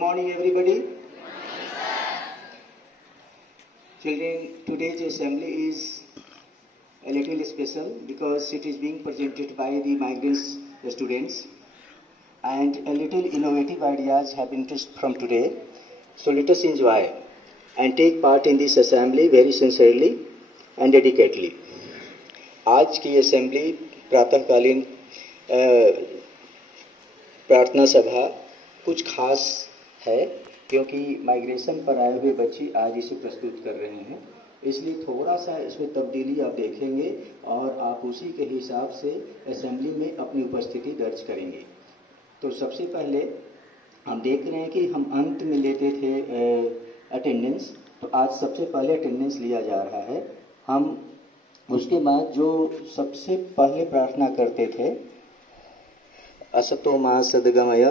morning, everybody. Children, today's assembly is a little special because it is being presented by the migrants students, and a little innovative ideas have been touched from today. So let us enjoy and take part in this assembly very sincerely and dedicatedly. आज की assembly प्रातःकालीन प्रार्थना सभा कुछ खास है क्योंकि migration पर आए हुए बच्चे आज इसे प्रस्तुत कर रहे हैं, इसलिए थोड़ा सा इसमें तब्दीली आप देखेंगे और आप उसी के हिसाब से असेंबली में अपनी उपस्थिति दर्ज करेंगे। तो सबसे पहले हम देख रहे हैं कि हम अंत में लेते थे अटेंडेंस, तो आज सबसे पहले अटेंडेंस लिया जा रहा है। हम उसके बाद जो सबसे पहले प्रार्थना करते थे असतो मा सद्गमय,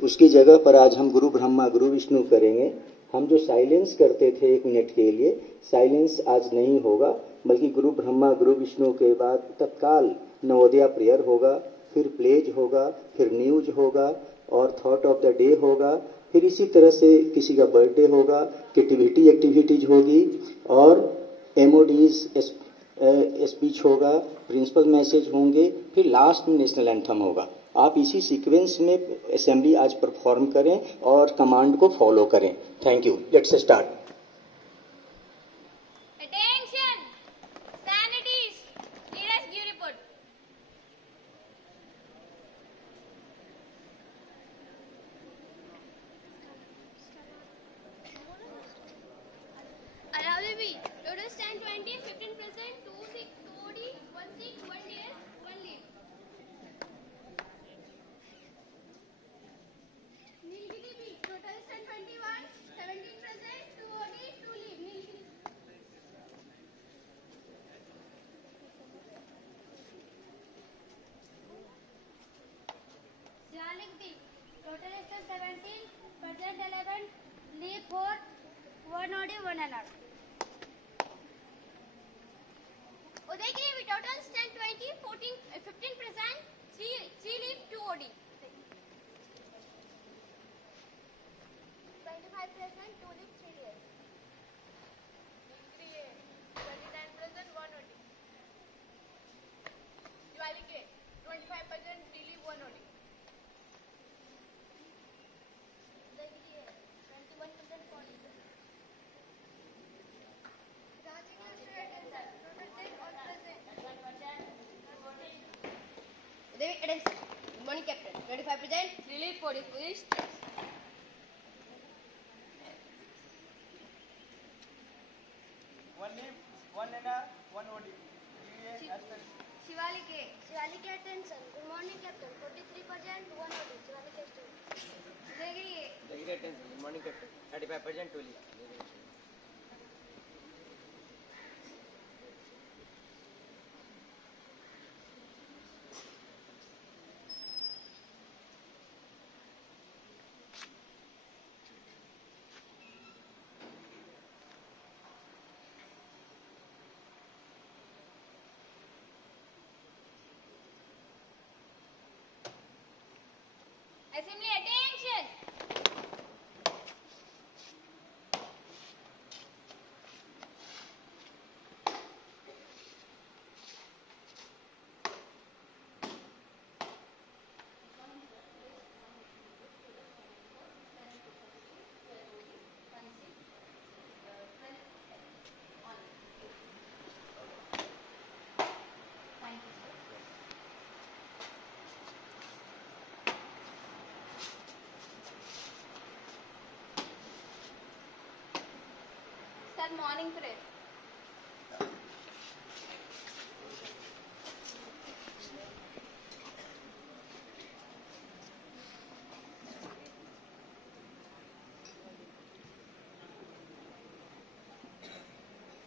उसकी जगह पर आज हम गुरु ब्रह्मा गुरु विष्णु करेंगे। हम जो साइलेंस करते थे 1 मिनट के लिए, साइलेंस आज नहीं होगा, बल्कि गुरु ब्रह्मा गुरु विष्णु के बाद तत्काल नवोदया प्रेयर होगा, फिर प्लेज होगा, फिर न्यूज होगा और थॉट ऑफ द डे होगा, फिर इसी तरह से किसी का बर्थडे होगा, एक्टिविटीज होगी और एमओडीज स्पीच होगा, प्रिंसिपल मैसेज होंगे, फिर लास्ट में नेशनल एंथम होगा। आप इसी सीक्वेंस में असेंबली आज परफॉर्म करें और कमांड को फॉलो करें। Thank you. Let's start. Morning, Captain. 25%. Relief 40. Police. One name, one NR, one OD. Shivalik attention. Good morning, Captain. 43%, 1 OD. Shivalik attention. Zahir attention. Good morning, Captain. 35% Tuli. Assembly attention. Morning prayer.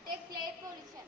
Take play position.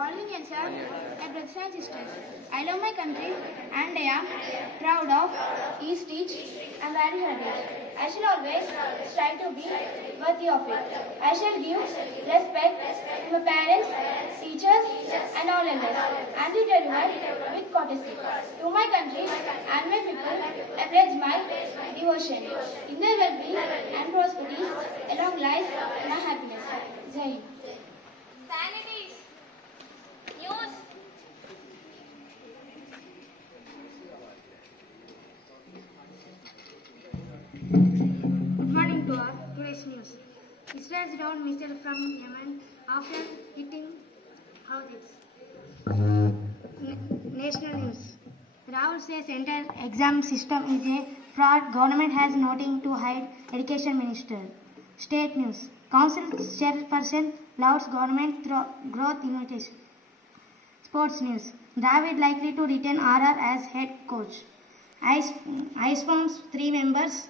all Indians are my brothers and sisters. I love my country and I am proud of each teach and value heritage. I shall always strive to be worthy of it. I shall give respect to my parents, teachers and all elders and to deliver with courtesy. To my country and my people, I pledge my devotion. In their well-being and prosperity, along lies my happiness. Jai Hind. Sanities. News. Good morning to all. Today's news. Israel's down missile from Yemen after hitting houses. National news. Rahul says entire exam system is a fraud. Government has nothing to hide. Education Minister. State news. Council chairperson louds government growth invitation. Sports news. David likely to retain RR as head coach. ICE forms 3 members.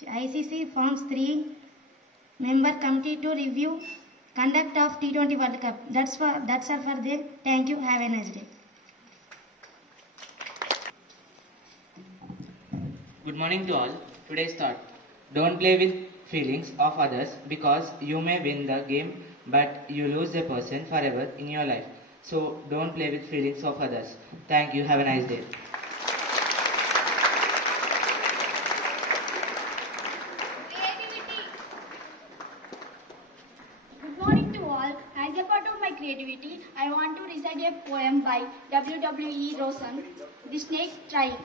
ICC forms 3-member committee to review conduct of T20 World Cup. That's all for the. Thank you. Have a nice day. Good morning to all. Today's thought. Don't play with feelings of others because you may win the game but you lose a person forever in your life. So don't play with feelings of others. Thank you. Have a nice day. Creativity. Good morning to all. As a part of my creativity, I want to recite a poem by W.W.E. Rosen, The Snake Trying.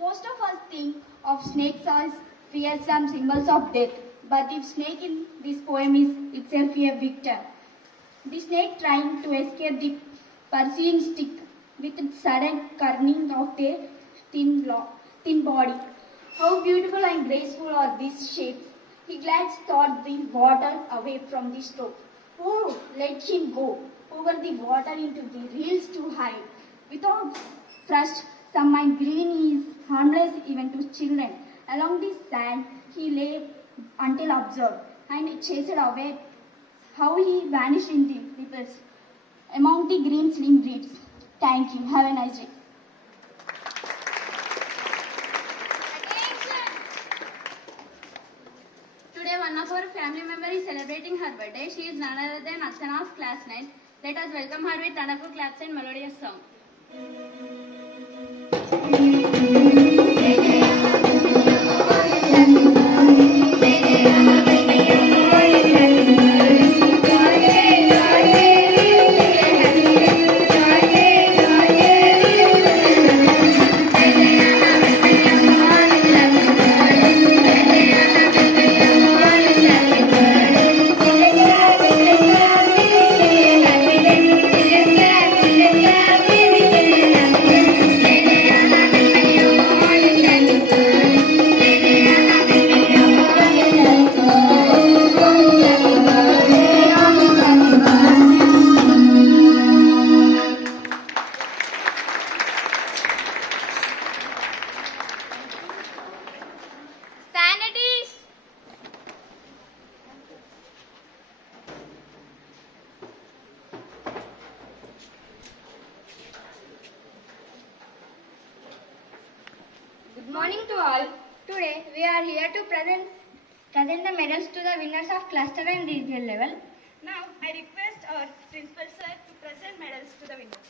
Most of us think of snakes as fearsome symbols of death, but the snake in this poem is itself a victim. The snake trying to escape the pursuing stick with its sudden curling of their thin body. How beautiful and graceful are these shapes. He glides toward the water away from the stroke. Oh, let him go over the water into the reels to hide. Without thrust, some might believe he is harmless even to children. Along the sand he lay until observed and chased away. How he vanished in the ripples among the green slim reeds. Thank you. Have a nice day. Attention. Today one of our family members is celebrating her birthday. She is none other than Aksana of class 9. Let us welcome her with wonderful claps and melodious song. Sanities. Good morning to all. Today we are here to present the medals to the winners of cluster and regional level. Now I request our principal sir to present medals to the winners.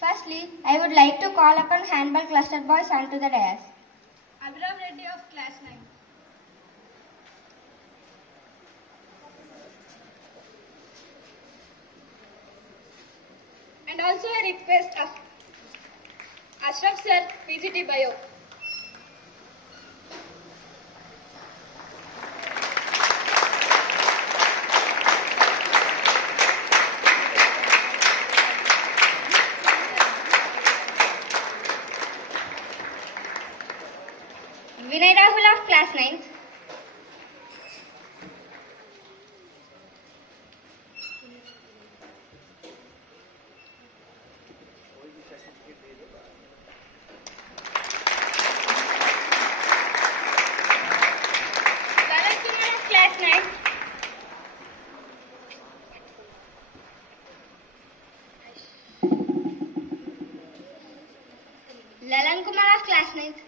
Firstly, I would like to call upon handball cluster boys onto the dais. Abhirav Reddy of class 9. And also a request of Ashraf sir, PGT Bio. Vinay Rahul of class 9. Arun Kumar of class 9th.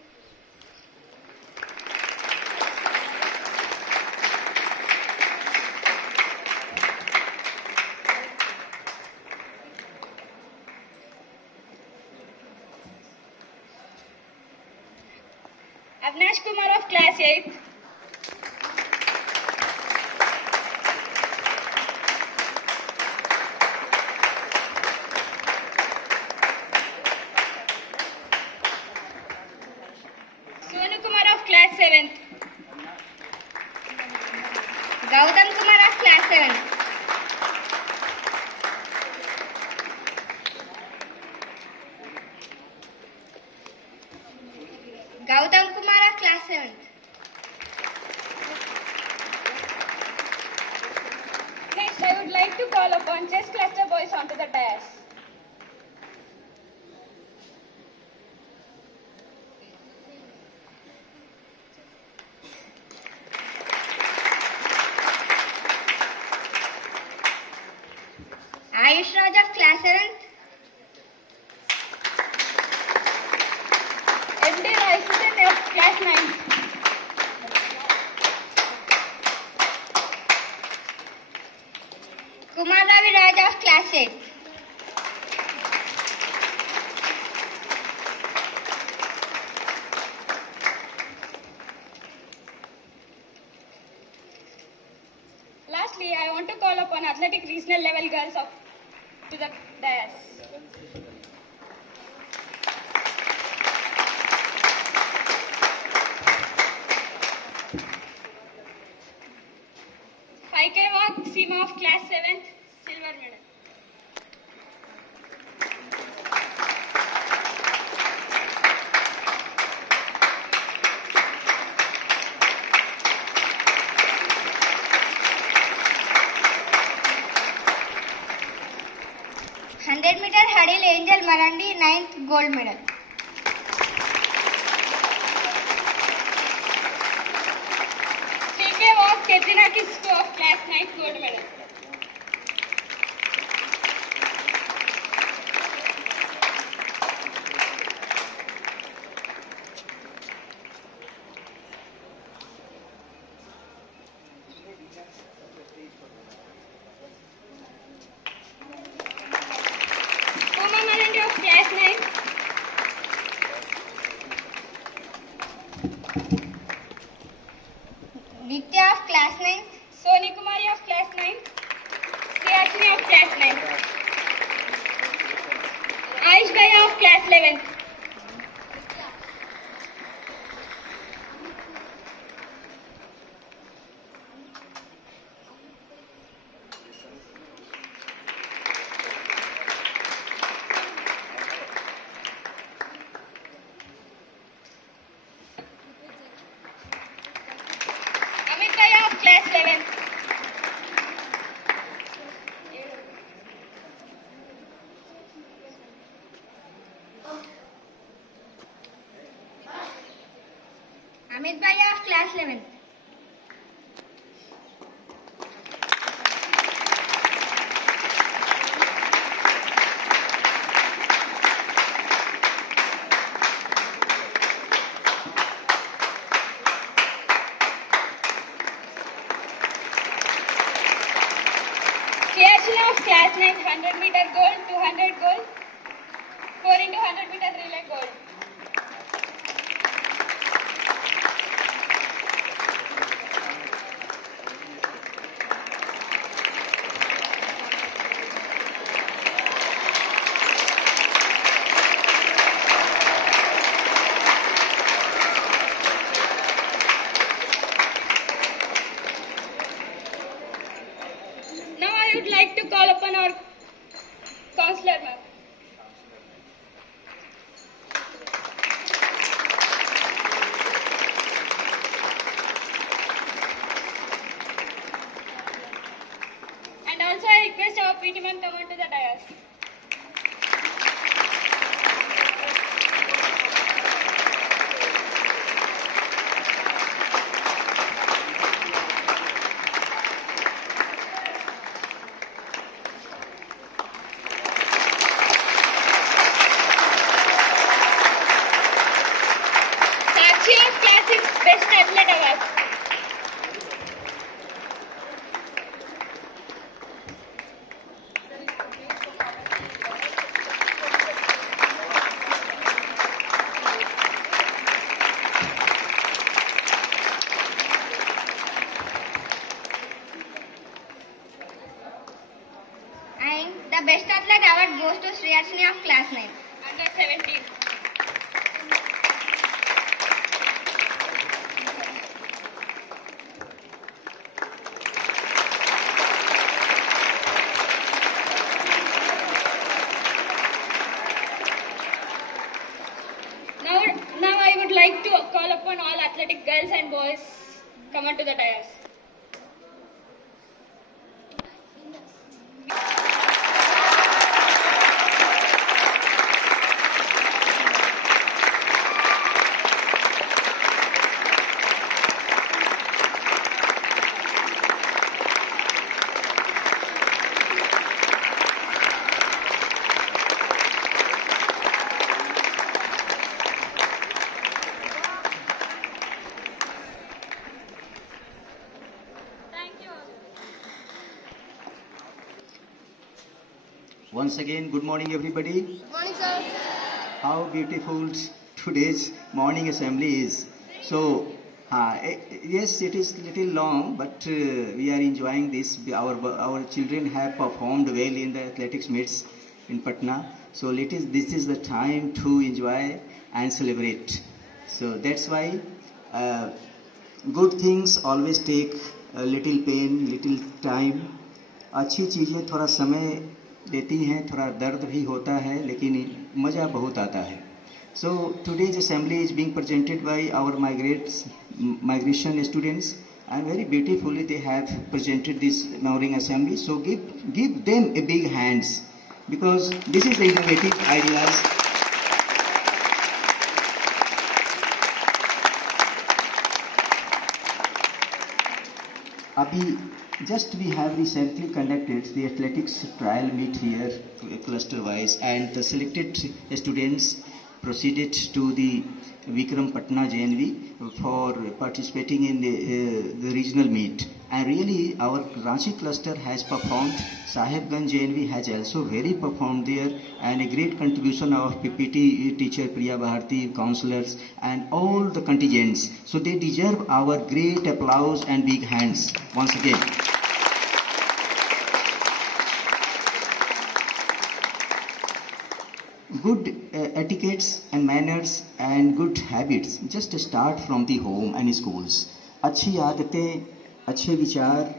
Avinash Kumar of class 8th. Sonu Kumar of class 7th. Gautam Kumar of class 7th. Gautam Kumar of class 7th. Next, I would like to call upon chess cluster boys onto the dais. Ayush Raj of class 7th. MD Raisuddin of class 9th. Kumar Ravi Raj of class 8th. Lastly, I want to call upon athletic regional level girls to the dais. K walk Seema of class 7th, silver medal. Meter hurdle Angel Marandi 9th gold medal. CK walk Katrina Kisku of class 9th gold medal. Uma Marandi of class 9th. Nitya of class 9th. Soni Kumari of class 9th. Siyashini of class 9th. Aish Bhaiya of class 11th. Amit Bhaiya of class 11th. Amit Bhaiya of class 11th. Siyashini of class 9th, 100 meter gold, 200 gold, 4 into 100 meter relay gold. Now I would like to call upon our counselor ma'am. And also I request our PT ma'am come on to the dais. The best athlete award goes to Shriyashni of class 9. Under 17. Now I would like to call upon all athletic girls and boys come on to the dais. Once again, good morning everybody. Good morning, sir. How beautiful today's morning assembly is. So, yes, it is little long, but we are enjoying this. Our children have performed well in the athletics meets in Patna. So this is the time to enjoy and celebrate. So that's why good things always take a little pain, little time. अच्छी चीज़ें थोड़ा समय देती हैं, थोड़ा दर्द भी होता है, लेकिन मज़ा बहुत आता है. So today's assembly is being presented by our migration students, and very beautifully they have presented this morning assembly. So give them a big hands, because this is the innovative ideas. Abhi just we have recently conducted the athletics trial meet here cluster wise, and the selected students proceeded to the Vikram Patna JNV for participating in the regional meet. And really our Ranchi cluster has performed. Sahibganj JNV has also very performed there, and a great contribution of PPT teacher Priya Bharti, counselors and all the contingents. So they deserve our great applause and big hands once again. Good etiquettes and manners and good habits just start from the home and schools. अच्छी आदतें, अच्छे विचार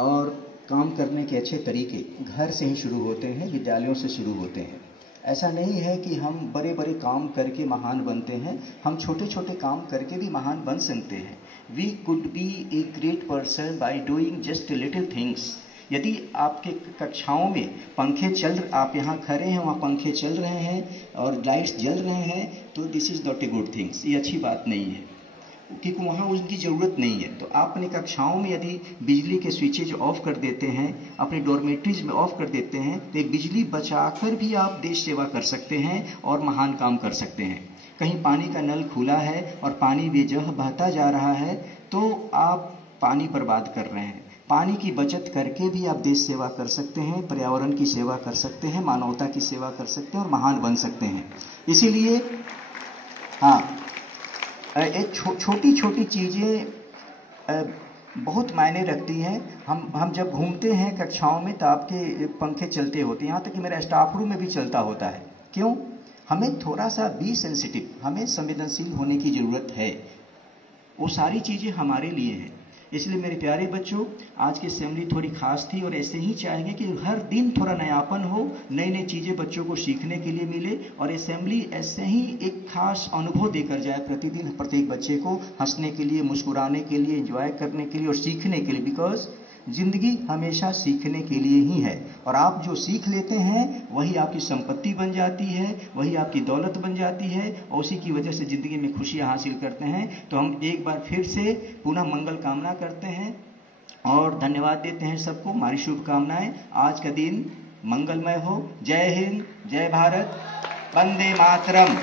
और काम करने के अच्छे तरीके घर से ही शुरू होते हैं, विद्यालयों से शुरू होते हैं. ऐसा नहीं है कि हम बड़े बड़े काम करके महान बनते हैं, हम छोटे छोटे काम करके भी महान बन सकते हैं. We could be a great person by doing just little things. यदि आपके कक्षाओं में पंखे आप यहाँ खड़े हैं, वहाँ पंखे चल रहे हैं और लाइट्स जल रहे हैं, तो this is not a good things. ये अच्छी बात नहीं है, क्योंकि वहाँ उनकी ज़रूरत नहीं है. तो आप अपनी कक्षाओं में यदि बिजली के स्विचेज ऑफ कर देते हैं, अपने डॉर्मेटरीज में ऑफ कर देते हैं, तो बिजली बचाकर भी आप देश सेवा कर सकते हैं और महान काम कर सकते हैं. कहीं पानी का नल खुला है और पानी बेजह बहता जा रहा है, तो आप पानी बर्बाद कर रहे हैं. पानी की बचत करके भी आप देश सेवा कर सकते हैं, पर्यावरण की सेवा कर सकते हैं, मानवता की सेवा कर सकते हैं और महान बन सकते हैं. इसीलिए एक छोटी छोटी चीज़ें बहुत मायने रखती हैं. हम जब घूमते हैं कक्षाओं में तो आपके पंखे चलते होते हैं, यहाँ तक कि मेरा स्टाफ रूम में भी चलता होता है. क्यों? हमें थोड़ा सा बी सेंसिटिव, हमें संवेदनशील होने की ज़रूरत है. वो सारी चीज़ें हमारे लिए हैं. इसलिए मेरे प्यारे बच्चों, आज की असेंबली थोड़ी खास थी और ऐसे ही चाहेंगे कि हर दिन थोड़ा नयापन हो, नई नई चीज़ें बच्चों को सीखने के लिए मिले और असेंबली ऐसे ही एक खास अनुभव देकर जाए प्रतिदिन प्रत्येक बच्चे को, हंसने के लिए, मुस्कुराने के लिए, एंजॉय करने के लिए और सीखने के लिए. बिकॉज जिंदगी हमेशा सीखने के लिए ही है, और आप जो सीख लेते हैं वही आपकी संपत्ति बन जाती है, वही आपकी दौलत बन जाती है और उसी की वजह से जिंदगी में खुशियां हासिल करते हैं. तो हम एक बार फिर से पुनः मंगल कामना करते हैं और धन्यवाद देते हैं सबको. हमारी शुभकामनाएं. आज का दिन मंगलमय हो. जय हिंद, जय भारत, वंदे मातरम.